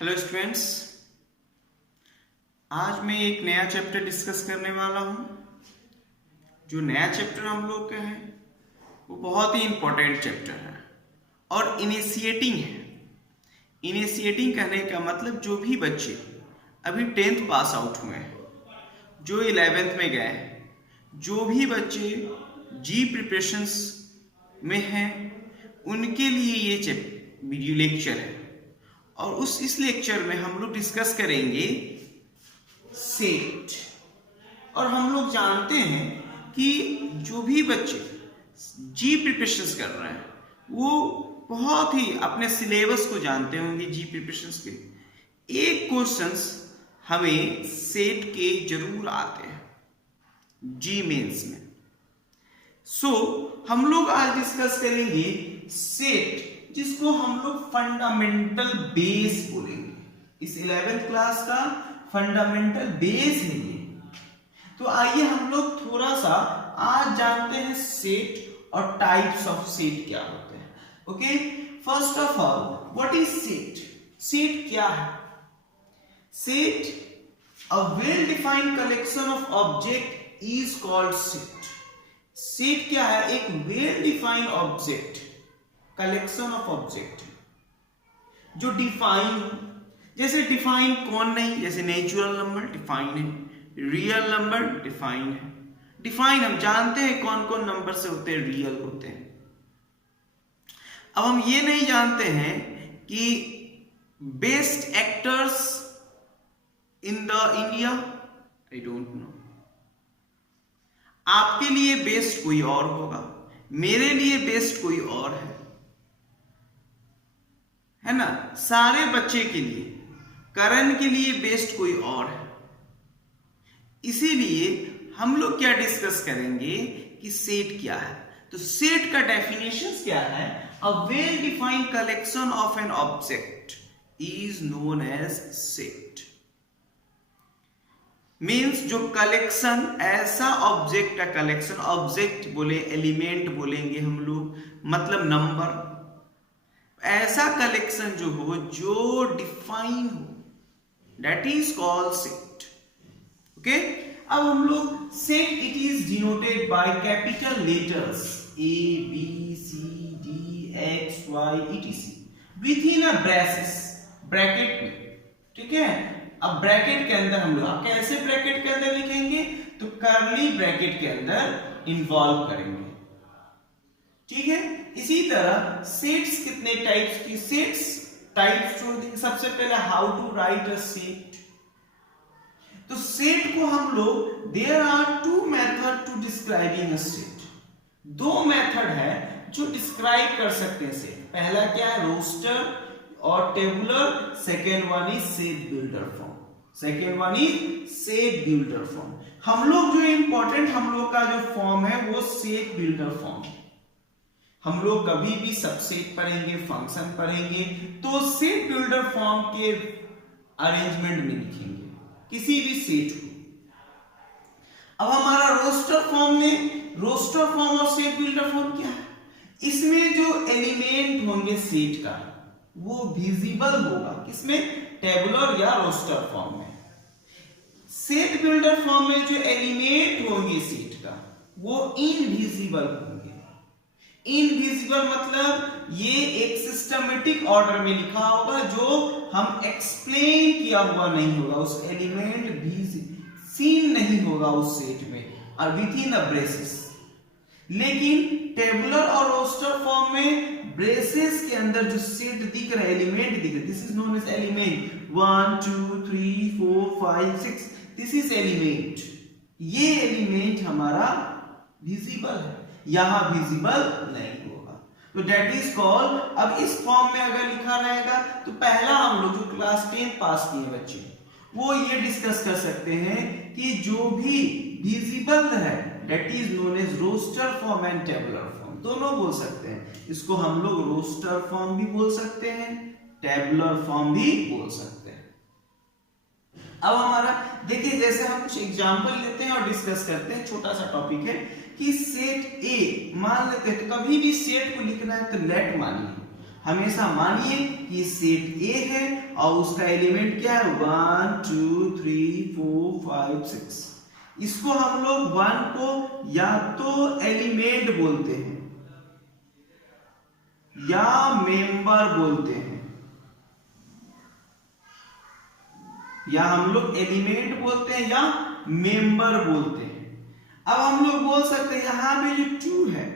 Hello students, आज मैं एक नया चैप्टर डिस्कस करने वाला हूँ। जो नया चैप्टर हम लोग का है वो बहुत ही इम्पोर्टेंट चैप्टर है और इनिशिएटिंग है। इनिशिएटिंग कहने का मतलब जो भी बच्चे अभी 10th पास आउट हुए हैं, जो 11th में गए हैं, जो भी बच्चे जी प्रिपरेशंस में हैं, उनके लिए ये वीडियो लेक्चर है। और इस लेक्चर में हम लोग डिस्कस करेंगे सेट। और हम लोग जानते हैं कि जो भी बच्चे जी प्रिपरेशंस कर रहे हैं वो बहुत ही अपने सिलेबस को जानते होंगे। जी प्रिपरेशंस के एक क्वेश्चंस हमें सेट के जरूर आते हैं जी मेंस में। हम लोग आज डिस्कस करेंगे सेट, जिसको हम लोग फंडामेंटल बेस बोलेंगे। इस 11th क्लास का फंडामेंटल बेस है ये। तो आइए हम लोग थोड़ा सा आज जानते हैं सेट और टाइप्स ऑफ सेट क्या होते हैं। Okay, first of all what is set? Set क्या है? Set, a well defined collection of object is called set. Set क्या है? एक well defined object, collection of object जो डिफाइन। जैसे डिफाइन कौन नहीं, जैसे नेचुरल नंबर डिफाइन है, रियल नंबर डिफाइन है। डिफाइन हम जानते हैं कौन कौन नंबर से होते हैं, रियल होते हैं। अब हम ये नहीं जानते हैं कि best actors in the India, I don't know. आपके लिए बेस्ट कोई और होगा, मेरे लिए बेस्ट कोई और है ना। सारे बच्चे के लिए, करण के लिए बेस्ट कोई और है। इसीलिए हम लोग क्या डिस्कस करेंगे कि सेट क्या है। तो सेट का डेफिनेशन क्या है? A well defined collection of an object is known as set. Means जो कलेक्शन, ऐसा ऑब्जेक्ट का कलेक्शन, ऑब्जेक्ट बोले एलिमेंट बोलेंगे हम लोग, मतलब नंबर, ऐसा कलेक्शन जो हो, जो डिफाइन हो, that is called set. Okay, अब हम लोग set, it is denoted by capital letters A B C D X Y etc within a braces, bracket में। ठीक है, अब ब्रैकेट के अंदर हम लोग कैसे ब्रैकेट के अंदर लिखेंगे? तो कर्ली ब्रैकेट के अंदर इन्वॉल्व करेंगे। ठीक है, इसी तरह सेट्स कितने टाइप्स की, सेट्स टाइप्स छोड़ देंगे। सबसे पहले how to write a set. तो सेट को हम लोग, there are two method to describing a set. दो मेथड है जो डिस्क्राइब कर सकते हैं सेट। पहला क्या है? रोस्टर और tabular. Second one is set builder form. Second one is set builder form. हम लोग जो इंपॉर्टेंट, हम लोग का जो फॉर्म है वो सेट बिल्डर फॉर्म। हम लोग कभी भी सबसेट पढ़ेंगे, फंक्शन पढ़ेंगे, तो सेट बिल्डर फॉर्म के अरेंजमेंट में लिखेंगे किसी भी सेट को। अब हमारा रोस्टर फॉर्म में, रोस्टर फॉर्म और सेट बिल्डर फॉर्म क्या है? इसमें जो एलिमेंट होंगे सेट का वो विजिबल होगा, किसमें? टेबुलर या रोस्टर फॉर्म में। सेट बिल्डर फॉर्म में जो एलिमेंट होंगे सेट का वो इनविजिबल होंगे। इनविजिबल मतलब ये एक सिस्टमेटिक ऑर्डर में लिखा होगा, जो हम एक्सप्लेन किया हुआ नहीं होगा, उस एलिमेंट भी सीन नहीं होगा उस सेट में, और विथ इन अ ब्रेसेस। लेकिन टेबुलर और रोस्टर फॉर्म में ब्रेसेस के अंदर जो सेट दिख रहा है, एलिमेंट दिख रहा है, this is known as element. 1 2 3 4 5 6, this is element. ये एलिमेंट हमारा विजिबल है, यहां विजिबल नहीं होगा, तो दैट इज कॉल्ड। अब इस फॉर्म में अगर लिखा रहेगा तो पहला हम लोग जो क्लास 10 पास किए बच्चे, वो ये डिस्कस कर सकते हैं कि जो भी विजिबल है that is known as roster form and tabular form. दोनों बोल सकते हैं इसको, हम लोग रोस्टर फॉर्म भी बोल सकते हैं, टेबुलर फॉर्म भी बोल सकते हैं। अब हमारा देखिए, जैसे हम कुछ एग्जांपल लेते हैं और डिस्कस करते हैं। छोटा सा टॉपिक है कि सेट ए मान लेते हैं, तो कभी भी सेट को लिखना है तो लेट मानिए, हमेशा मानिए कि सेट ए है और उसका एलिमेंट क्या है 1 2 3 4 5 6। इसको हम लोग 1 को या तो एलिमेंट बोलते हैं या मेंबर बोलते हैं, या हम लोग एलिमेंट बोलते हैं या मेंबर बोलते हैं। अब हम लोग बोल सकते हैं यहां पे जो 2 है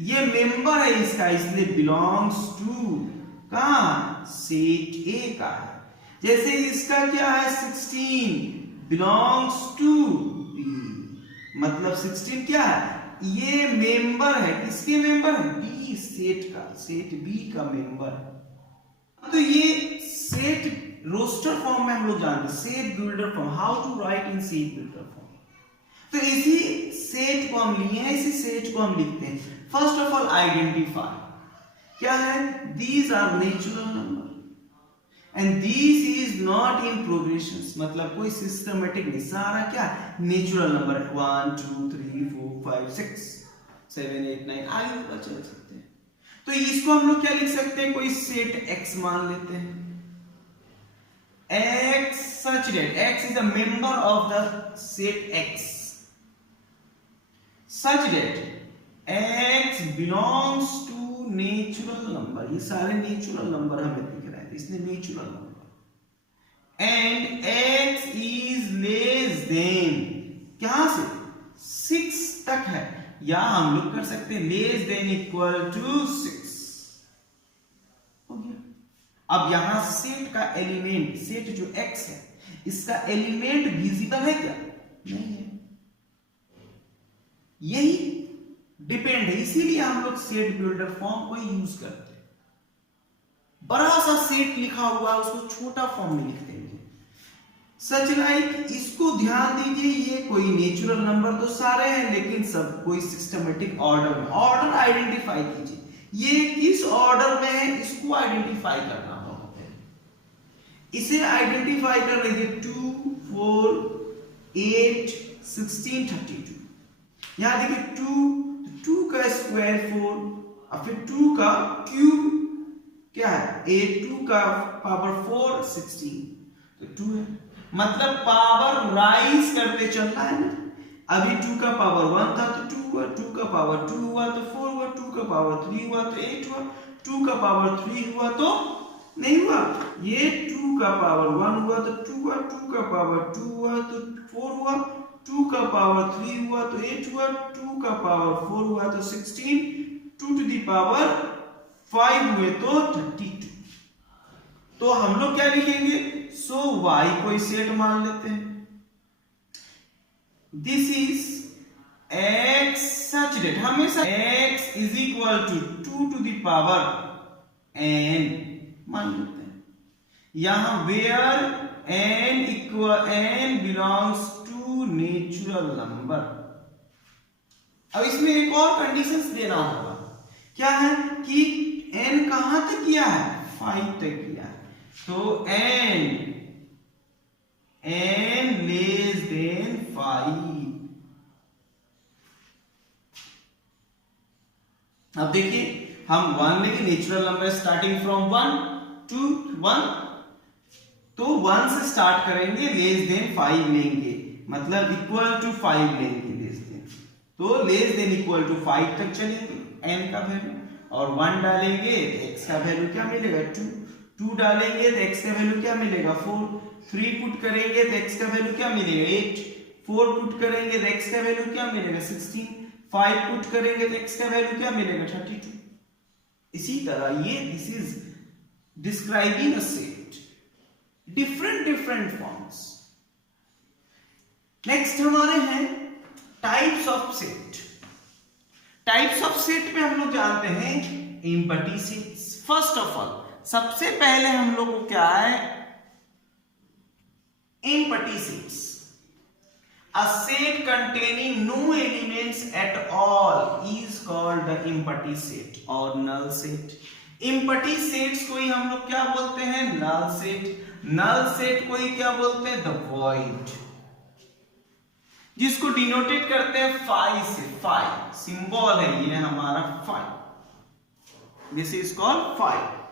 ये मेंबर है इसका, इसलिए बिलोंग्स टू कहां सेट ए का है। जैसे इसका क्या है 16 बिलोंग्स टू बी, मतलब 16 क्या है ये मेंबर है, किसके मेंबर है बी सेट का, सेट बी का मेंबर है। तो ये सेट रोस्टर फॉर्म में हम लोग जानते हैं, set builder form, how to write in set builder form. तो इसी सेट को हम लिए हैं, इसी सेट को हम लिखते हैं। फर्स्ट ऑफ ऑल आइडेंटिफाई क्या है, these are natural number and this is not in progression, मतलब कोई सिस्टमेटिक नहीं, सारा क्या नेचुरल नंबर है 1 2 3 4 5 6 7 8 9 आगे ऊपर चल सकते हैं। तो इसको हम लोग क्या लिख सकते हैं, कोई सेट x मान लेते हैं, x such that x is a member of the set x such that x belongs to natural number, ये सारे नेचुरल नंबर हमें दिख रहे हैं इसलिए natural number, and x is less than क्या से 6 तक है, या हम लोग कर सकते हैं लेस देन इक्वल टू 6 हो गया। अब यहां सेट का एलिमेंट, सेट जो x है इसका एलिमेंट विजिबल है क्या, नहीं है, यही डिपेंड है, इसीलिए हम लोग सेट बिल्डर फॉर्म को यूज करते हैं। बड़ा सा सेट लिखा हुआ है उसको छोटा फॉर्म में लिख देंगे, सच लाइक इसको ध्यान दीजिए, ये कोई नेचुरल नंबर तो सारे हैं लेकिन सब कोई सिस्टमेटिक ऑर्डर में, ऑर्डर आइडेंटिफाई कीजिए ये किस ऑर्डर में है इसको आइडेंटिफाई करना होगा, इसे आइडेंटिफाई कर लीजिए 2 4 8 16 32। यहां देखिए 2 का स्क्वायर 4 और फिर 2 का क्यूब क्या है 8, 2 का पावर 4 16, तो 2 है, मतलब पावर राइज करते चल रहा है ना। अभी 2 का पावर 1 था तो 2 हुआ, 2 का पावर 2 हुआ तो 4 हुआ, 2 का पावर 3 हुआ तो 8 हुआ, 2 का पावर 3 हुआ तो नहीं हुआ, ये 2 का पावर 1 हुआ तो 2 हुआ, 2 का पावर 2 हुआ तो 4 हुआ, 2 का पावर 3 हुआ तो 8 हुआ, 2 का पावर 4 हुआ तो 16, 2 टू दी पावर 5 हुए तो 32। तो हम लोग क्या लिखेंगे, सो y को सेट मान लेते हैं, this is x such that हमेशा x is equal to 2 to the power n मान लेते हैं, यहां where n belongs to natural number. अब इसमें एक और कंडीशंस देना होगा, क्या है कि n कहां तक किया है 5 तक किया है, तो n लेस देन 5। अब देखिए हम 1 लेंगे, natural number starting from 1 to 1, तो 1 से स्टार्ट करेंगे, लेस देन 5 लेंगे, मतलब इक्वल टू 5 लेंगे, लेस देन, तो लेस देन इक्वल टू 5 तक चलेंगे n का वैल्यू, और 1 डालेंगे तो x का वैल्यू क्या मिलेगा 2, 2 डालेंगे तो x का वैल्यू क्या मिलेगा 4, 3 पुट करेंगे तो x का वैल्यू क्या मिलेगा 8, 4 पुट करेंगे तो x का वैल्यू क्या मिलेगा 16, 5 पुट करेंगे तो x का वैल्यू क्या मिलेगा 32। इसी तरह ये this is describing a set, different forms. Next हमारे हैं types of set. Types of set में हम लोग जानते हैं empty sets. First of all सबसे पहले हम लोग को क्या है empty sets, a set containing no elements at all is called the empty set or null set। empty sets को ही हम लोग क्या बोलते हैं null set, null set को ही क्या बोलते हैं the void, जिसको डिनोटेट करते हैं phi से, phi सिंबल है ये हमारा phi। This is called 5।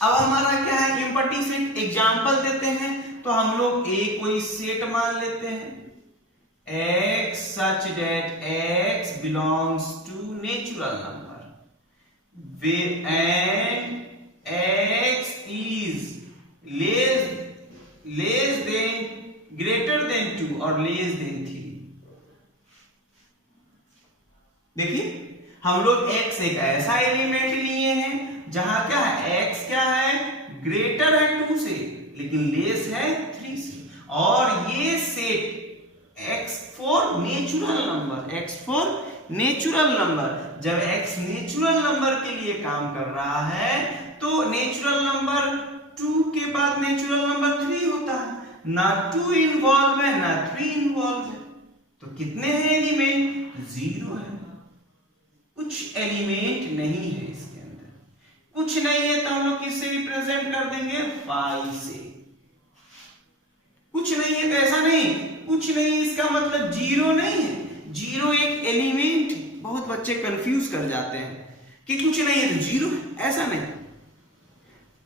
अब हमारा क्या है, एम्पटी सेट। एग्जांपल देते हैं तो हम लोग एक कोई सेट मान लेते हैं, x such that x belongs to natural number and x is less than greater than 2 और less than 3। देखिए हम लोग x एक ऐसा एलिमेंट लिए हैं जहां क्या है, x क्या है, ग्रेटर है 2 से लेकिन लेस है 3 से, और ये set x for natural number, x for natural number. जब x नेचुरल नंबर के लिए काम कर रहा है तो नेचुरल नंबर 2 के बाद नेचुरल नंबर 3 होता है, ना 2 इन्वॉल्व है ना 3 इन्वॉल्व है, तो कितने हैं एलिमेंट, 0 है। कुछ एलिमेंट नहीं है इसके अंदर, कुछ नहीं है तो हम लोग किससे रिप्रेजेंट कर देंगे, 5 से। कुछ नहीं है तो ऐसा नहीं, कुछ नहीं इसका मतलब 0 नहीं है। 0 एक एलिमेंट, बहुत बच्चे कंफ्यूज कर जाते हैं कि कुछ नहीं है तो 0 है, ऐसा नहीं।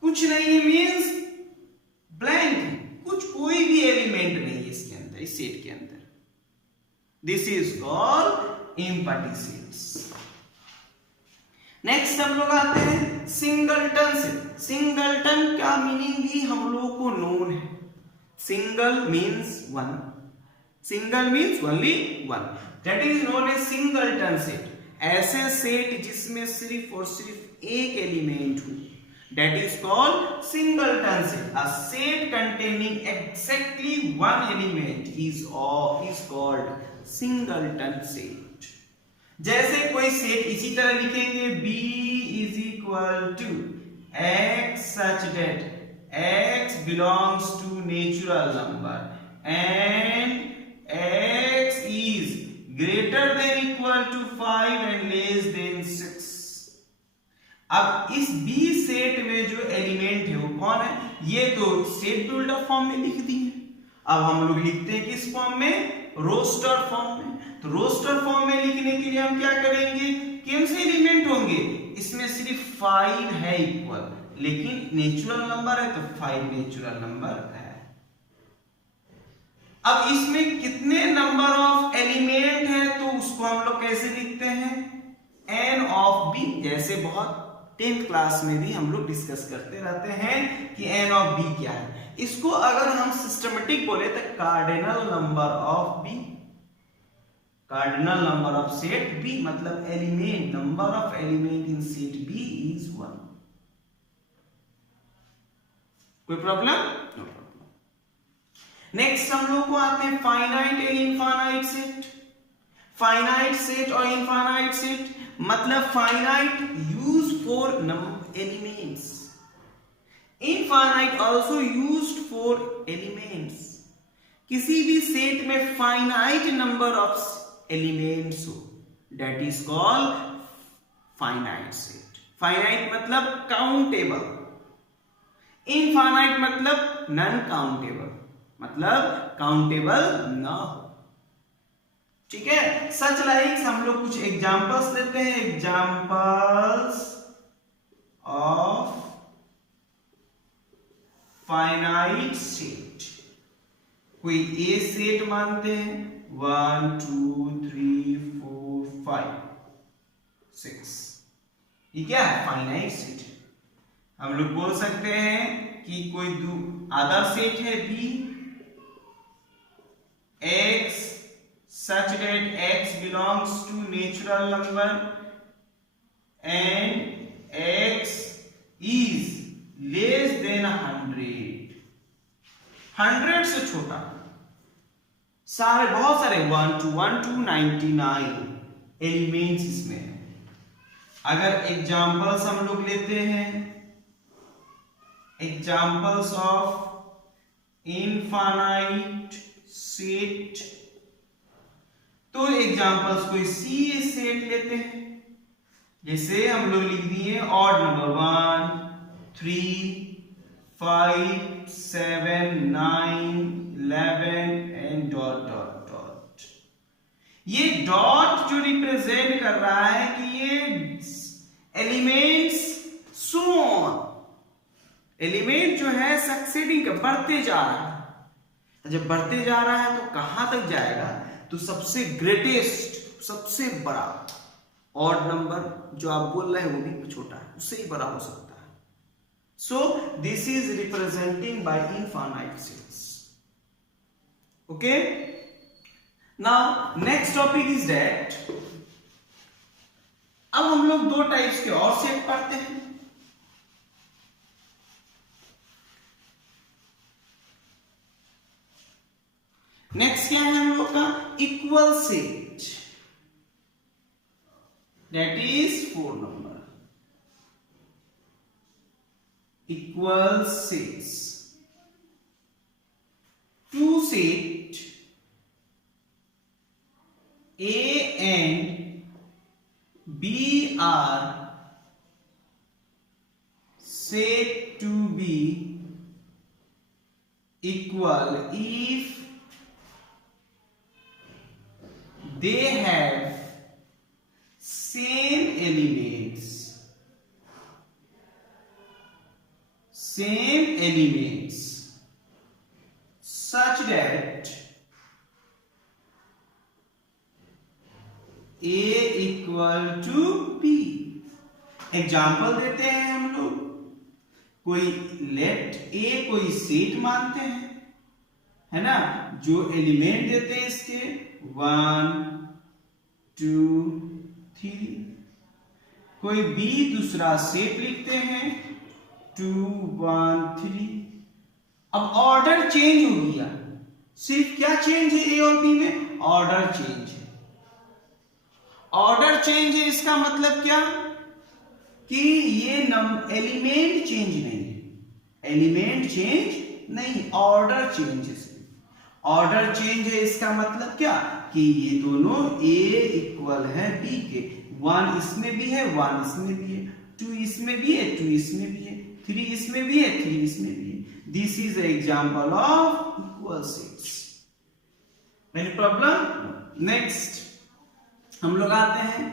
कुछ नहीं है मींस ब्लैंक, कुछ कोई भी एलिमेंट नहीं है इसके अंदर, इस सेट के अंदर। This is called empty sets. Next हम लोग आते हैं सिंगलटन सेट। सिंगलटन का मीनिंग भी हम लोगों को नोन है। Single means one, single means only one, that is known as singleton set. ऐसे सेट जिसमें सिर्फ और सिर्फ एक एलिमेंट हो, that is called singleton set. A set containing exactly one element is called singleton set. जैसे कोई सेट इसी तरह लिखेंगे, b is equal to x such that x belongs to natural number and x is greater than equal to 5 and less than 6। अब इस B set में जो element है वो कौन है, ये तो सेट बिल्डर फॉर्म में लिख दी है। अब हम लोग लिखते हैं किस फॉर्म में, रोस्टर फॉर्म में। तो रोस्टर फॉर्म में लिखने के लिए हम क्या करेंगे, कौन से एलिमेंट होंगे, इसमें सिर्फ 5 है इक्वल, लेकिन नेचुरल नंबर है तो 5 नेचुरल नंबर है। अब इसमें कितने नंबर ऑफ एलिमेंट है तो उसको हम लोग कैसे लिखते हैं, n ऑफ b। जैसे बहुत 10th क्लास में भी हम लोग डिस्कस करते रहते हैं कि n ऑफ b क्या है। इसको अगर हम सिस्टमेटिक बोले तो cardinal number of b, cardinal number of set b, मतलब element, number of element in set b is 1। कोई प्रॉब्लम? No problem. नेक्स्ट हम लोग को आते हैं finite and infinite set. Finite set और इनफाइनाइट सेट मतलब finite use for elements, infinite also used for elements. किसी भी सेट में फाइनाइट नंबर ऑफ एलिमेंट्स हो, that is called finite set. Finite मतलब काउंटेबल, इनफाइनाइट मतलब नॉन काउंटेबल, मतलब countable ना हो। ठीक है, सच लाइक हम लोग कुछ एग्जांपल्स लेते हैं, एग्जांपल्स ऑफ फाइनाइट सेट। कोई ए सेट मानते हैं, 1 2 3 4 5 6, ये क्या है, फाइनाइट सेट है। हम लोग बोल सकते हैं कि कोई अदर सेट है B, x such that x belongs to natural number and x is less than 100, 100 से छोटा। सारे बहुत सारे 1 to 99 एलिमेंट्स इसमें है। अगर एग्जांपल्स हम लोग लेते हैं, एग्जांपल्स ऑफ इनफाइनाइट सेट, तो एग्जांपल्स कोई सी सेट लेते हैं, जैसे हम लोग लिख दिए odd number 1 3 5 7 9 11 and dot dot dot. ये डॉट जो रिप्रेजेंट कर रहा है कि ये एलिमेंट्स सोन, एलिमेंट जो है सक्सेडिंग बढ़ते जा रहा है। जब बढ़ते जा रहा है तो कहां तक जाएगा, तो सबसे ग्रेटेस्ट, सबसे बड़ा ऑड नंबर जो आप बोल रहे हैं वो भी छोटा है, उससे ही बड़ा हो सकता है। So this is representing by infinite cells. Okay, now next topic is that, अब हम लोग दो टाइप्स के और सेट पढ़ते हैं। नेक्स्ट क्या है हम लोग का, equal set, that is 4 number, equal sets. Two set A and B are said to be equal if they have same elements, such that A equal to B। Example देते हैं हम लोग, कोई लेट A कोई set मानते हैं, है ना, जो एलिमेंट देते हैं इसके 1 2 3, कोई B दूसरा सेट लिखते हैं 2 1 3। अब ऑर्डर चेंज हो गया, सिर्फ क्या चेंज है A और B में, ऑर्डर चेंज है। ऑर्डर चेंज है इसका मतलब क्या, कि ये एलिमेंट चेंज नहीं है, एलिमेंट चेंज नहीं, ऑर्डर चेंज है। ऑर्डर चेंज है इसका मतलब क्या, कि ये दोनों A इक्वल है B के, 1 इसमें भी है 1 इसमें भी है, 2 इसमें भी है 2 इसमें भी है, 3 इसमें भी है 3 इसमें भी है। This is example of equal sets. Any problem? Next हम लोग आते हैं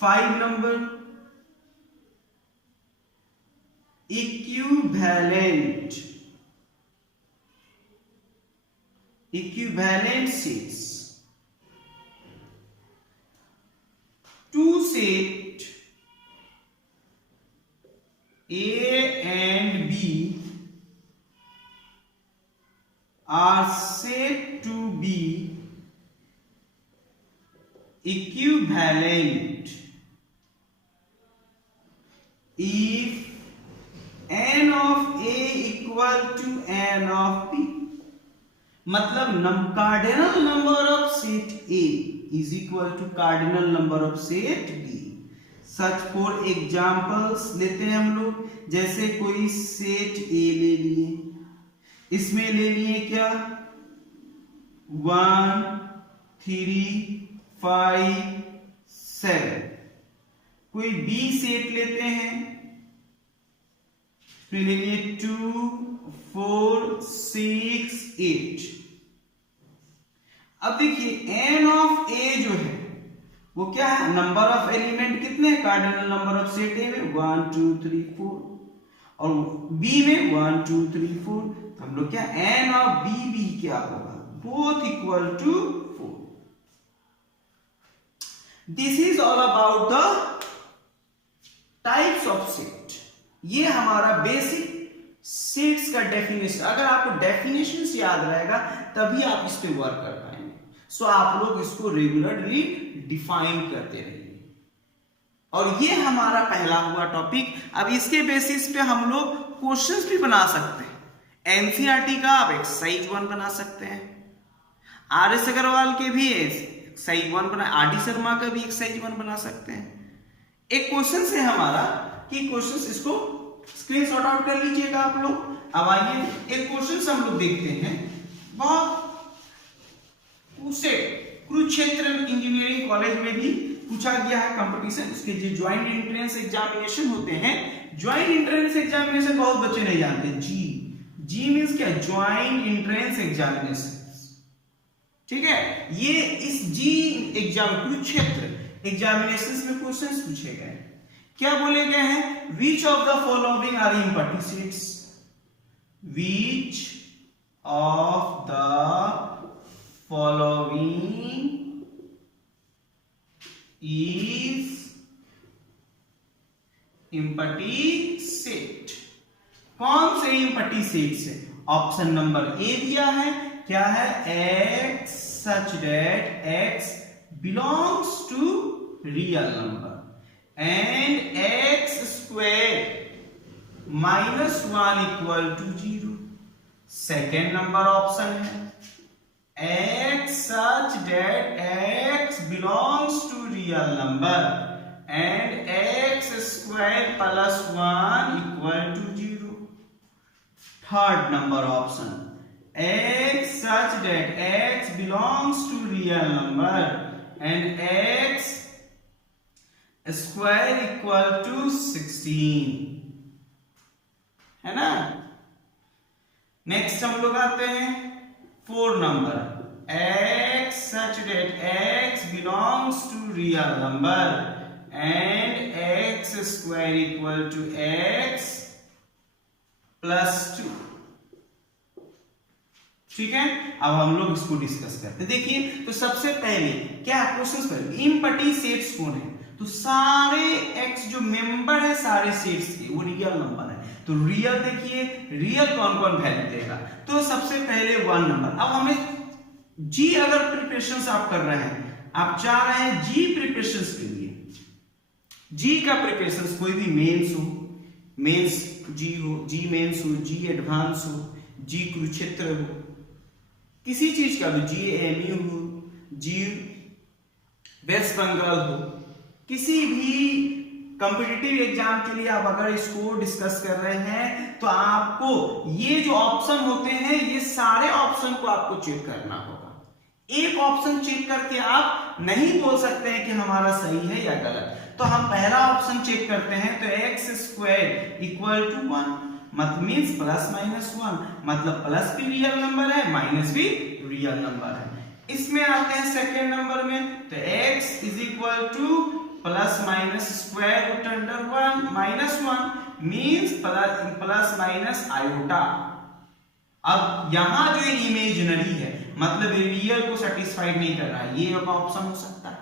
5 number, equivalent, equivalent sets. Two set A and B are said to be equivalent if n of A equal to n of B। मतलब cardinal number of set A is equal to cardinal number of set B। Such for examples लेते हैं हम लोग, जैसे कोई set A ले लिए, इसमें ले लिए क्या 1 3 5 7, कोई B सेट लेते हैं, इसमें ले लिए 2 4 6 8। अब देखिए n ऑफ A जो है वो क्या है, नंबर ऑफ एलिमेंट कितने, cardinal number of set A में 1 2 3 4, और B में 1 2 3 4। तो हम लोग क्या, n ऑफ B क्या होगा, both equal to 4। This is all about the types of set. ये हमारा बेसिक सेट्स का डेफिनेशन, अगर आपको डेफिनेशन से याद रहेगा तभी आप इस पे वर्क कर पाएंगे। सो आप लोग इसको रेगुलरली डिफाइन करते रहिए। और ये हमारा पहला हुआ टॉपिक। अब इसके बेसिस पे हम लोग क्वेश्चंस भी बना सकते हैं। एनसीईआरटी का आप एक्सरसाइज 1 बना सकते हैं, आर.एस. अग्रवाल के भी एक्सरसाइज 1 बना, आर.डी. शर्मा का भी एक्सरसाइज 1 बना सकते हैं। एक क्वेश्चन है हमारा कि क्वेश्चन, इसको स्क्रीनशॉट आउट कर लीजिएगा आप लोग। अब आइए एक क्वेश्चन हम लोग देखते हैं, बहुत कुरुक्षेत्र इंजीनियरिंग कॉलेज में भी पूछा गया है कंपटीशन। उसके जो ज्वाइंट एंट्रेंस एग्जामिनेशन होते हैं, ज्वाइंट एंट्रेंस एग्जामिनेशन बहुत बच्चे नहीं जानते। जी मींस क्या, ज्वाइंट एंट्रेंस एग्जामिनेशन। ठीक है, ये इस जी एग्जाम कुरुक्षेत्र एग्जामिनेशन में क्वेश्चंस पूछे गए। क्या बोले गए हैं? Which of the following are empty sets, which of the following is empty set. कौन से एम्प्टी सेट से? ऑप्शन नंबर ए दिया है, क्या है? x such that x belongs to real number and x square minus 1 equal to 0। Second number option है x such that x belongs to real number and x square plus 1 equal to 0। Third number option x such that x belongs to real number and x square equal to 16, है ना। Next हम लोग आते हैं 4 number, x such that x belongs to real number and x square equal to x plus 2। ठीक है, अब हम लोग इसको डिस्कस करते हैं। देखिए, तो सबसे पहले क्या क्वेश्चन पर एम्प्टी सेट्स कौन है? तो सारे x जो मेंबर है सारे सेट्स के वो रियल नंबर है। तो रियल देखिए, रियल कौन कौन वैल्यू देगा? तो सबसे पहले 1 नंबर। अब हमें जी अगर प्रिपरेशन आप कर रहे हैं, आप चाह रहे हैं जी प्रिपरेशन के लिए, जी का प्रिपरेशन कोई भी मेंस हो, मेंस जी हो, जी मेंस हो, जी एडवांस हो, जी कुरुक्षेत्र हो, किसी चीज का भी, जी एमयू हो, जी वेस्ट बंगाल हो, किसी भी कॉम्पिटिटिव एग्जाम के लिए आप अगर इसको डिस्कस कर रहे हैं तो आपको ये जो ऑप्शन होते हैं ये सारे ऑप्शन को आपको चेक करना होगा। एक ऑप्शन चेक करके आप नहीं बोल सकते हैं कि हमारा सही है या गलत। तो हम पहला ऑप्शन चेक करते हैं, तो एक्स स्क्वायर इक्वल टू 1 मतलब मींस प्लस माइनस 1, मतलब प्लस भी रियल नंबर है माइनस भी रियल नंबर है। इसमें आते हैं सेकेंड नंबर में, तो x is equal to plus minus square root under 1 minus 1 means plus minus iota. अब यहां जो इमेजिनरी है मतलब रियल को सेटिस्फाइड नहीं कर रहा है, ये एक ऑप्शन हो सकता है।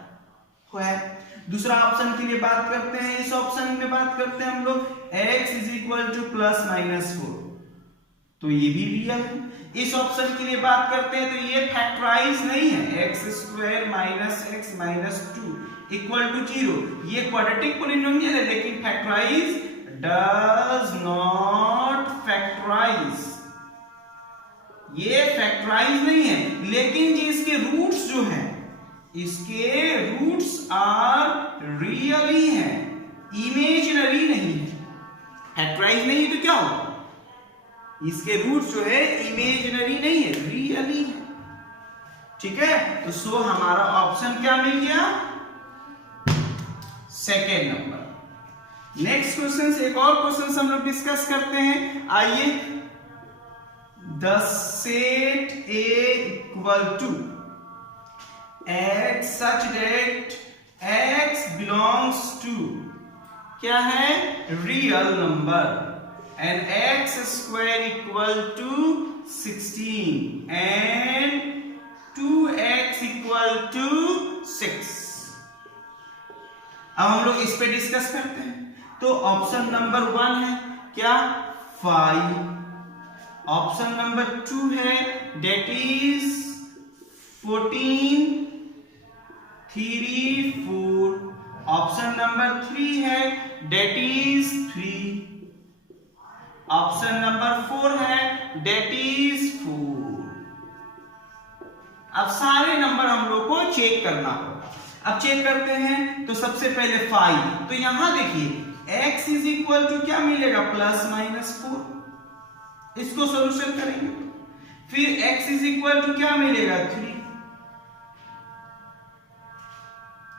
दूसरा ऑप्शन के लिए बात करते हैं, इस ऑप्शन में बात करते हैं हम लोग x is equal to plus minus 4, तो ये भी रियल है। इस ऑप्शन के लिए बात करते हैं तो ये फैक्टराइज नहीं है, x square minus x minus 2 equal to 0, ये क्वाड्रेटिक पॉलिनोमियल है लेकिन फैक्टराइज डज नॉट फैक्टराइज, ये फैक्टराइज नहीं है। लेकिन जो इसके रूट्स जो हैं, इसके रूट्स आर रियली हैं, इमेजिनरी नहीं है। फैक्टराइज नहीं तो क्या होगा? इसके रूट्स जो है इमेजिनरी नहीं है, रियली है। ठीक है, तो सो हमारा ऑप्शन क्या मिल गया? Second number. नेक्स्ट क्वेश्चन, एक और क्वेश्चन हम लोग डिस्कस करते हैं। आइए, the set A equal to x such that x belongs to क्या है? Real number and x square equal to 16 and 2x equal to 6। अब हम लोग इस पे डिस्कस करते हैं। तो ऑप्शन नंबर 1 है क्या? 5। ऑप्शन नंबर 2 है डेट इज 14, 3, 4। ऑप्शन नंबर 3 है डेट इज 3। ऑप्शन नंबर 4 है डेट इज 4। अब सारे नंबर हम लोग को चेक करना होगा। अब चेक करते हैं, तो सबसे पहले 5, तो यहां देखिए x इज इक्वल टू क्या मिलेगा? Plus minus 4। इसको सॉल्यूशन करेंगे, फिर x इज इक्वल टू क्या मिलेगा? 3।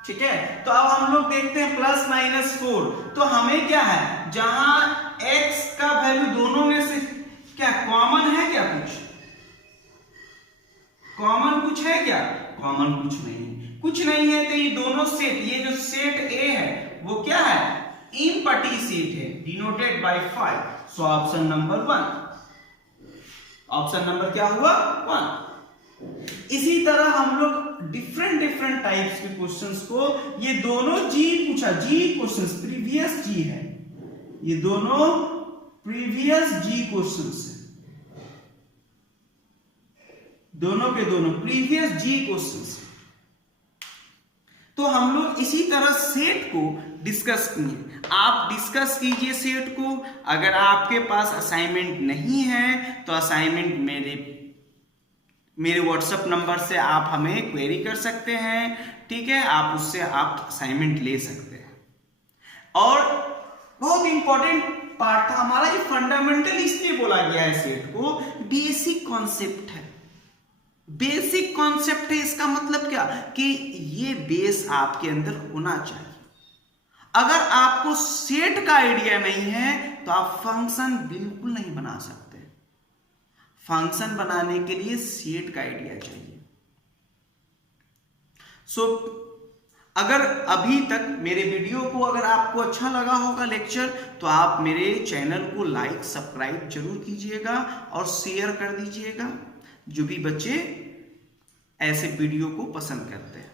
ठीक है, तो अब हम लोग देखते हैं प्लस माइनस 4, तो हमें क्या है? जहां x का वैल्यू दोनों में से क्या कॉमन है? क्या कुछ कॉमन कुछ है है क्या? कॉमन कुछ नहीं है, कुछ नहीं है तो ये दोनों सेट, ये जो सेट ए है वो क्या है? इम्पटी सेट है, denoted by 5। So option number 1, option number क्या हुआ? 1। इसी तरह हम लोग डिफरेंट टाइप्स के क्वेश्चंस को, ये दोनों जी पूछा, जी क्वेश्चंस प्रीवियस जी है, ये दोनों प्रीवियस जी क्वेश्चंस है, दोनों के दोनों प्रीवियस जी क्वेश्चंस। तो हम लोग इसी तरह सेट को डिस्कस किए, आप डिस्कस कीजिए सेट को। अगर आपके पास असाइनमेंट नहीं है तो असाइनमेंट मेरे व्हाट्सएप नंबर से आप हमें क्वेरी कर सकते हैं, ठीक है, आप उससे आप असाइनमेंट ले सकते हैं। और बहुत इंपॉर्टेंट पार्ट था हमारा, ये फंडामेंटल इसलिए बोला गया है सेट को, बेसिक कॉन्सेप्ट है, बेसिक कॉन्सेप्ट है। इसका मतलब क्या कि ये बेस आपके अंदर होना चाहिए। अगर आपको सेट का आइडिया नहीं है तो आप फंक्शन बिल्कुल नहीं बना सकते। फंक्शन बनाने के लिए सेट का आइडिया चाहिए। सो अगर अभी तक मेरे वीडियो को अगर आपको अच्छा लगा होगा लेक्चर, तो आप मेरे चैनल को लाइक सब्सक्राइब जरूर कीजिएगा और शेयर कर दीजिएगा, जो भी बच्चे ऐसे वीडियो को पसंद करते हैं।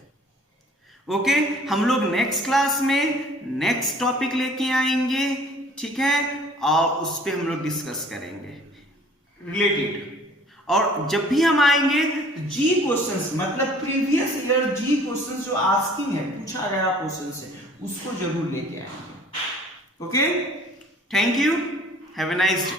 ओके, हम लोग नेक्स्ट क्लास में नेक्स्ट टॉपिक लेके आएंगे, ठीक है, और उस पर हम लोग डिस्कस करेंगे रिलेटेड। और जब भी हम आएंगे तो जी क्वेश्चंस, मतलब प्रीवियस ईयर जी क्वेश्चंस जो आस्किंग है, पूछा गया क्वेश्चन से, उसको जरूर लेके आएंगे। Okay, thank you, have a nice day.